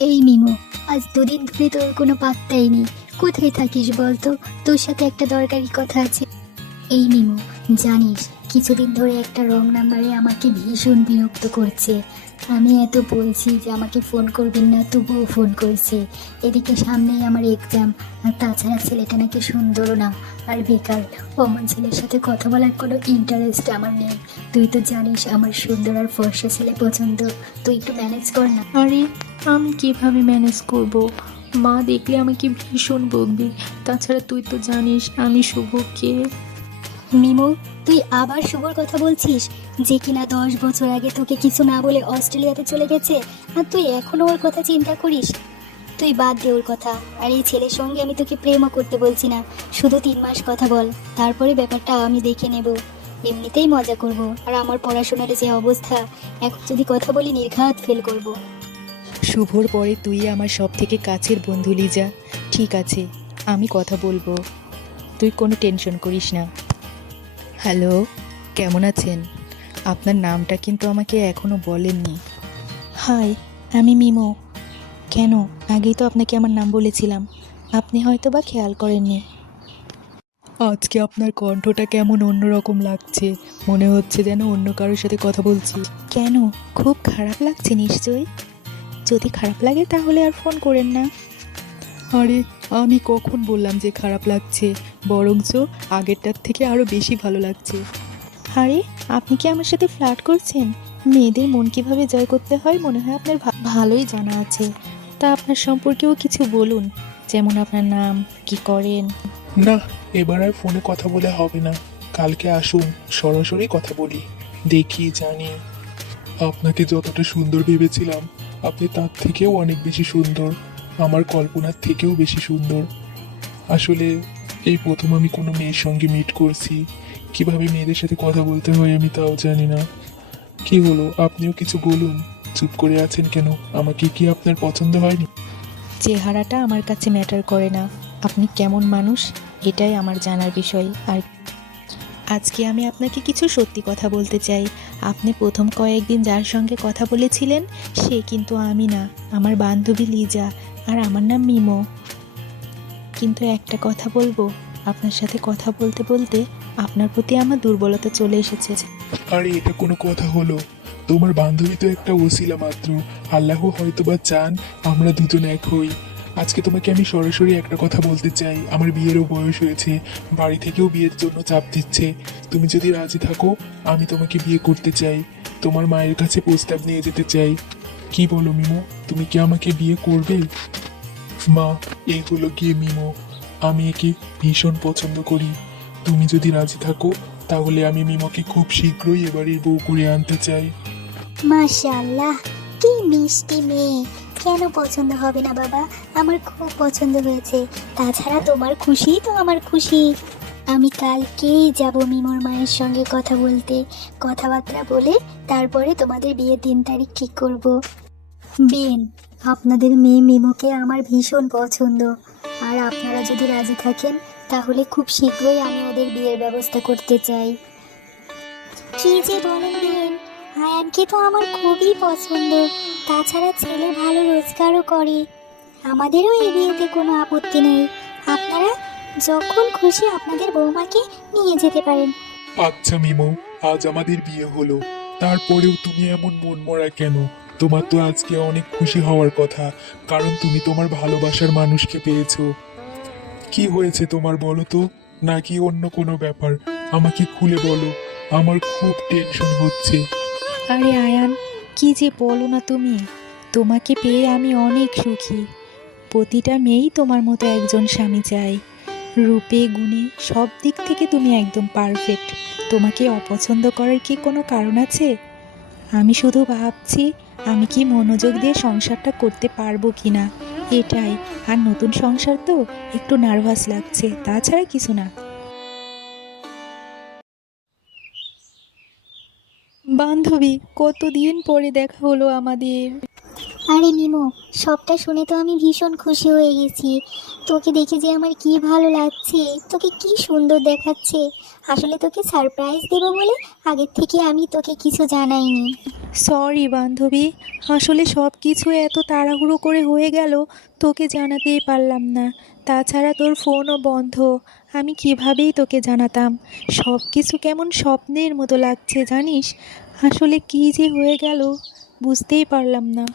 এই মিমো, আজ দুদিন ধরে তোর কোনো পাত্তাই নেই। কোথায় থাকিস বলতো? তোর সাথে একটা দরকারি কথা আছে। এই মিমো, জানিস কিছুদিন ধরে একটা রং নাম্বারে আমাকে ভীষণ বিরক্ত করছে। আমি এত বলছি যে আমাকে ফোন করবেন না, তবুও ফোন করছে। এদিকে সামনেই আমার এক্সাম, আর তাছাড়া ছেলেটা নাকি সুন্দরও না, আর বেকার। অমন ছেলের সাথে কথা বলার কোনো ইন্টারেস্ট আমার নেই। তুই তো জানিস আমার সুন্দর আর ফর্সা ছেলে পছন্দ। তুই একটু ম্যানেজ কর না। আরে আমি কিভাবে ম্যানেজ করব? মা দেখলে আমাকে ভীষণ বকবে। তাছাড়া তুই তো জানিস আমি শুভকে। মিমো, তুই আবার শুভর কথা বলছিস, যে কিনা 10 বছর আগে তোকে কিছু না বলে অস্ট্রেলিয়াতে চলে গেছে, আর তুই এখনো ওর কথা চিন্তা করিস? তুই বাদ দে ওর কথা। আর এই ছেলের সঙ্গে আমি তোকে প্রেমও করতে বলছি না, শুধু 3 মাস কথা বল, তারপরে ব্যাপারটা আমি দেখে নেব। এমনিতেই মজা করব, আর আমার পড়াশোনার যে অবস্থা, এখন যদি কথা বলি নির্ঘাত ফেল করব। শুভর পরে তুই আমার সব থেকে কাছের বন্ধু লিজা। ঠিক আছে, আমি কথা বলবো, তুই কোনো টেনশন করিস না। হ্যালো, কেমন আছেন? আপনার নামটা কিন্তু আমাকে এখনো বলেননি। হাই, আমি মিমো। কেন, আগেই তো আপনাকে আমার নাম বলেছিলাম, আপনি হয়তো বা খেয়াল করেননি। আজকে আপনার কণ্ঠটা কেমন অন্যরকম লাগছে, মনে হচ্ছে যেন অন্য কারোর সাথে কথা বলছি। কেন, খুব খারাপ লাগছে নিশ্চয়ই? যদি খারাপ লাগে তাহলে আর ফোন করেন না। আরে আমি কখন বললাম যে খারাপ লাগছে? বরঞ্চ আগেরটার থেকে আরও বেশি ভালো লাগছে। আরে আপনি কি আমার সাথে ফ্লার্ট করছেন? মেয়েদের মন কিভাবে জয় করতে হয় মনে হয় আপনার ভালোই জানা আছে। তা আপনার সম্পর্কেও কিছু বলুন, যেমন আপনার নাম, কি করেন। না, এবার আর ফোনে কথা বলে হবে না। কালকে আসুন, সরাসরি কথা বলি। দেখি জানি আপনাকে যতটা সুন্দর ভেবেছিলাম, আপনি তার থেকেও অনেক বেশি সুন্দর, আমার কল্পনার থেকেও বেশি সুন্দর। আসলে এই প্রথম আমি কোনো মেয়ের সঙ্গে মিট করছি। কিভাবে মেয়েদের সাথে কথা বলতে হয় আমি তাও জানি না। কি হলো, আপনিও কিছু বলুন। চুপ করে আছেন কেন? আমাকে কি আপনার পছন্দ হয়নি? চেহারাটা আমার কাছে ম্যাটার করে না, আপনি কেমন মানুষ এটাই আমার জানার বিষয়। আর আজকে আমি আপনাকে কিছু সত্যি কথা বলতে চাই। আপনি প্রথম কয়েকদিন যার সঙ্গে কথা বলেছিলেন সে কিন্তু আমি না, আমার বান্ধবী লিজা, আর আমার নাম মিমো। কিন্তু একটা কথা বলবো, আপনার সাথে কথা বলতে বলতে আপনার প্রতি আমার দুর্বলতা চলে এসেছে। আরে এটা কোনো কথা হলো? তোমার বান্ধবী তো একটা ওসিলা মাত্র। আল্লাহ হয়তো বা চান আমরা দুজন এক হই। আজকে তোমাকে আমি সরাসরি একটা কথা বলতে চাই। আমার বিয়েরও বয়স হয়েছে, বাড়ি থেকেও বিয়ের জন্য চাপ দিচ্ছে। তুমি যদি রাজি থাকো, আমি তোমাকে বিয়ে করতে চাই। তোমার মায়ের কাছে প্রস্তাব নিয়ে যেতে চাই। কি বলো মিমো, তুমি কি আমাকে বিয়ে করবে? মা, এই হলো গিয়ে মিমো। আমি একে ভীষণ পছন্দ করি। তুমি যদি রাজি থাকো, তাহলে আমি মিমোকে খুব শীঘ্রই এবাড়ির বউ করে আনতে চাই। মাশাআল্লাহ, কি মিষ্টি মেয়ে! কেন পছন্দ হবে না বাবা? আমার খুব পছন্দ হয়েছে। তাছাড়া তোমার খুশি তো আমার খুশি। আমি কালকেই যাব মিমোর মায়ের সঙ্গে কথা বলতে। কথাবার্তা বলে তারপরে তোমাদের বিয়ের দিন তারিখ ঠিক করব। বিন, আপনাদের মেয়ে মিমোকে আমার ভীষণ পছন্দ। আর আপনারা যদি রাজি থাকেন, তাহলে খুব শীঘ্রই আমি ওদের বিয়ের ব্যবস্থা করতে চাই। কি যে বলেন বিন, আয়ানকে তো আমার খুবই পছন্দ। তাছাড়া ছেলে ভালো রোজগারও করে। আমাদেরও এই বিয়েতে কোনো আপত্তি নেই। আপনারা যখন খুশি আপনাদের বৌমাকে নিয়ে যেতে পারেন। আচ্ছা মিমো, আজ আমাদের বিয়ে হলো, তারপরেও তুমি এমন মনমরা কেন? তোমার তো আজকে অনেক খুশি হওয়ার কথা, কারণ তুমি তোমার ভালোবাসার মানুষকে পেয়েছো। কি হয়েছে তোমার বলো তো? নাকি অন্য কোনো ব্যাপার? আমাকে খুলে বলো, আমার খুব টেনশন হচ্ছে। আরে আয়ান, কি যে বলো না তুমি, তোমাকে পেয়ে আমি অনেক সুখী। প্রতিটা মেয়েই তোমার মতো একজন স্বামী চায়। রূপে গুণে সব দিক থেকে তুমি একদম পারফেক্ট। তোমাকে অপছন্দ করার কি কোনো কারণ আছে? আমি শুধু ভাবছি আমি কি মনোযোগ দিয়ে সংসারটা করতে পারবো কি না, এটাই। আর নতুন সংসার তো একটু নার্ভাস লাগছে, তাছাড়া কিছু না। বান্ধবী, কতদিন পরে দেখা হলো আমাদের। আরে মিমো, সবটা শুনে তো আমি ভীষণ খুশি হয়ে গেছি। তোকে দেখে যে আমার কি ভালো লাগছে, তোকে কি সুন্দর দেখাচ্ছে। আসলে তোকে সারপ্রাইজ দেবো বলে আগের থেকে আমি তোকে কিছু জানাইনি। সরি বান্ধবী, আসলে সব কিছু এত তাড়াহুড়ো করে হয়ে গেল, তোকে জানাতেই পারলাম না। তাছাড়া তোর ফোনও বন্ধ, আমি কিভাবেই তোকে জানাতাম। সব কিছু কেমন স্বপ্নের মতো লাগছে জানিস। আসলে কী যে হয়ে গেল বুঝতেই পারলাম না।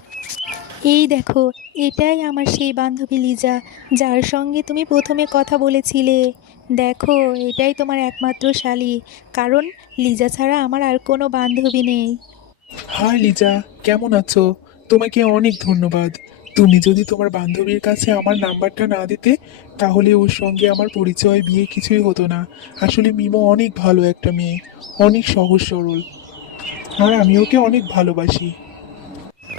এই দেখো, এটাই আমার সেই বান্ধবী লিজা, যার সঙ্গে তুমি প্রথমে কথা বলেছিলে। দেখো, এটাই তোমার একমাত্র শালী, কারণ লিজা ছাড়া আমার আর কোনো বান্ধবী নেই। হাই লিজা, কেমন আছো? তোমাকে অনেক ধন্যবাদ। তুমি যদি তোমার বান্ধবীর কাছে আমার নাম্বারটা না দিতে, তাহলে ওর সঙ্গে আমার পরিচয় বিয়ে কিছুই হতো না। আসলে মিমো অনেক ভালো একটা মেয়ে, অনেক সহজ সরল, আর আমি ওকে অনেক ভালোবাসি।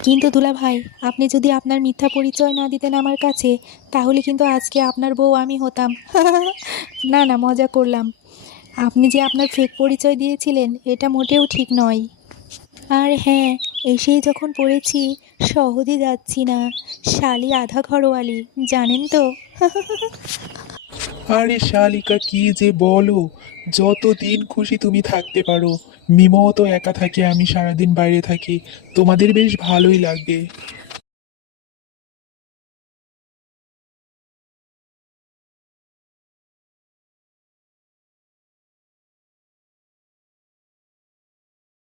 কিন্তু দুলা ভাই, আপনি যদি আপনার মিথ্যা পরিচয় না দিতেন আমার কাছে, তাহলে কিন্তু আজকে আপনার বউ আমি হতাম। না না, মজা করলাম। আপনি যে আপনার ফেক পরিচয় দিয়েছিলেন, এটা মোটেও ঠিক নয়। আর হ্যাঁ, এসেই যখন পড়েছি, সহজে যাচ্ছি না। শালি আধা ঘরোয়ালি, জানেন তো। আরে শালিকা, কি যে বলো! যতদিন খুশি তুমি থাকতে পারো। মিমো তো একা থাকে, আমি সারাদিন বাইরে থাকি, তোমাদের বেশ ভালোই লাগবে।